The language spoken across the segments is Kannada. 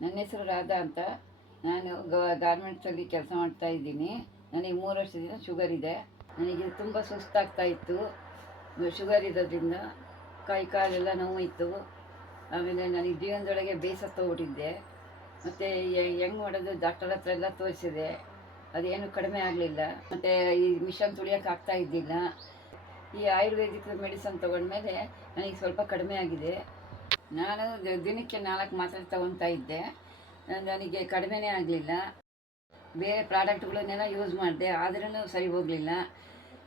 ನನ್ನ ಹೆಸರು ರಾಧಾ ಅಂತ. ನಾನು ಗಾರ್ಮೆಂಟ್ಸಲ್ಲಿ ಕೆಲಸ ಮಾಡ್ತಾ ಇದ್ದೀನಿ. ನನಗೆ 3 ವರ್ಷದಿಂದ ಶುಗರ್ ಇದೆ. ನನಗೆ ತುಂಬ ಸುಸ್ತಾಗ್ತಾ ಇತ್ತು. ಶುಗರ್ ಇರೋದ್ರಿಂದ ಕೈ ಕಾಲೆಲ್ಲ ನೋವಿತ್ತು. ಆಮೇಲೆ ನನಗೆ ಜೀವನದೊಳಗೆ ಬೇಸತ್ತ ಹೋಗ್ಬಿಟ್ಟಿದ್ದೆ. ಮತ್ತು ಹೆಂಗೆ ಮಾಡೋದು ಡಾಕ್ಟರ್ ಹತ್ರ ಎಲ್ಲ ತೋರಿಸಿದೆ, ಅದೇನು ಕಡಿಮೆ ಆಗಲಿಲ್ಲ. ಮತ್ತು ಈ ಮಿಷನ್ ತುಳಿಯೋಕ್ಕಾಗ್ತಾ ಇದ್ದಿಲ್ಲ. ಈ ಆಯುರ್ವೇದಿಕ್ ಮೆಡಿಸನ್ ತೊಗೊಂಡ್ಮೇಲೆ ನನಗೆ ಸ್ವಲ್ಪ ಕಡಿಮೆ ಆಗಿದೆ. ನಾನು ದಿನಕ್ಕೆ 4 ಮಾತ್ರೆ ತೊಗೊತಾ ಇದ್ದೆ. ನನಗೆ ಕಡಿಮೆನೇ ಆಗಲಿಲ್ಲ. ಬೇರೆ ಪ್ರಾಡಕ್ಟ್ಗಳನ್ನೆಲ್ಲ ಯೂಸ್ ಮಾಡಿದೆ, ಆದ್ರೂ ಸರಿ ಹೋಗಲಿಲ್ಲ.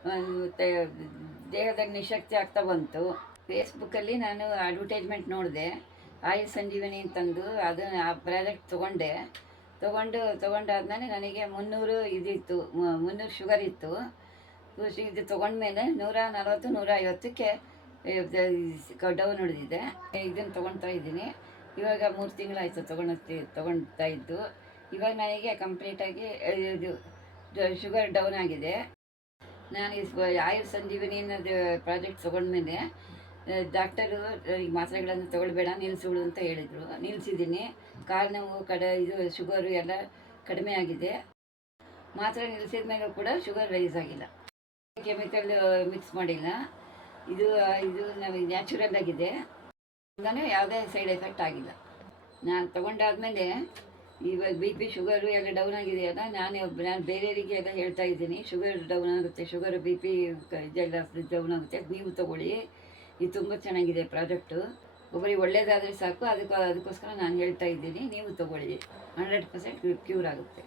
ಮತ್ತು ದೇಹದಾಗ ನಿಶಕ್ತಿ ಆಗ್ತಾ ಬಂತು. ಫೇಸ್ಬುಕ್ಕಲ್ಲಿ ನಾನು ಅಡ್ವರ್ಟೈಸ್ಮೆಂಟ್ ನೋಡಿದೆ, ಆಯುಷ್ ಸಂಜೀವಿನಿ ಅಂತಂದು. ಅದನ್ನು ಆ ಪ್ರಾಡಕ್ಟ್ ತೊಗೊಂಡಾದ್ಮೇಲೆ ನನಗೆ 300 ಇದಿತ್ತು, 300 ಶುಗರ್ ಇತ್ತು. ಇದು ತೊಗೊಂಡ್ಮೇಲೆ 140 150ಕ್ಕೆ ಡೌನ್ ಹೊಡೆದಿದೆ. ಇದನ್ನು ತೊಗೊಳ್ತಾ ಇದ್ದೀನಿ. ಇವಾಗ 3 ತಿಂಗಳಾಯಿತು ತೊಗೊಳ್ತಾ ಇದ್ದು. ಇವಾಗ ನನಗೆ ಕಂಪ್ಲೀಟಾಗಿ ಇದು ಶುಗರ್ ಡೌನ್ ಆಗಿದೆ. ನಾನು ಆಯುರ್ ಸಂಜೀವಿನಿ ಅನ್ನೋದು ಪ್ರಾಜೆಕ್ಟ್ ತೊಗೊಂಡ್ಮೇಲೆ ಡಾಕ್ಟರು ಈ ಮಾತ್ರೆಗಳನ್ನು ತೊಗೊಳ್ಬೇಡ, ನಿಲ್ಲಿಸ್ಬಿಡು ಅಂತ ಹೇಳಿದರು. ನಿಲ್ಲಿಸಿದ್ದೀನಿ. ಕಾಲು ನೋವು ಇದು ಶುಗರು ಎಲ್ಲ ಕಡಿಮೆ ಆಗಿದೆ. ಮಾತ್ರೆ ನಿಲ್ಲಿಸಿದ ಮೇಲೂ ಕೂಡ ಶುಗರ್ ರೈಸ್ ಆಗಿಲ್ಲ. ಕೆಮಿಕಲ್ ಮಿಕ್ಸ್ ಮಾಡಿಲ್ಲ. ಇದು ನಮಗೆ ನ್ಯಾಚುರಲ್ ಆಗಿದೆ. ನಾನು ಯಾವುದೇ ಸೈಡ್ ಎಫೆಕ್ಟ್ ಆಗಿಲ್ಲ. ನಾನು ತೊಗೊಂಡಾದ್ಮೇಲೆ ಇವಾಗ BP ಶುಗರು ಎಲ್ಲ ಡೌನ್ ಆಗಿದೆಯಲ್ಲ, ನಾನು ಬೇರೆಯವರಿಗೆ ಎಲ್ಲ ಹೇಳ್ತಾ ಇದ್ದೀನಿ, ಶುಗರ್ ಡೌನ್ ಆಗುತ್ತೆ, ಶುಗರು BP ಇದೆಲ್ಲ ಡೌನ್ ಆಗುತ್ತೆ, ನೀವು ತೊಗೊಳ್ಳಿ, ಇದು ತುಂಬ ಚೆನ್ನಾಗಿದೆ ಪ್ರಾಡಕ್ಟು. ಒಬ್ಬರಿಗೆ ಒಳ್ಳೆಯದಾದರೆ ಸಾಕು. ಅದಕ್ಕೋಸ್ಕರ ನಾನು ಹೇಳ್ತಾ ಇದ್ದೀನಿ, ನೀವು ತೊಗೊಳ್ಳಿ, 100% ಕ್ಯೂರ್ ಆಗುತ್ತೆ.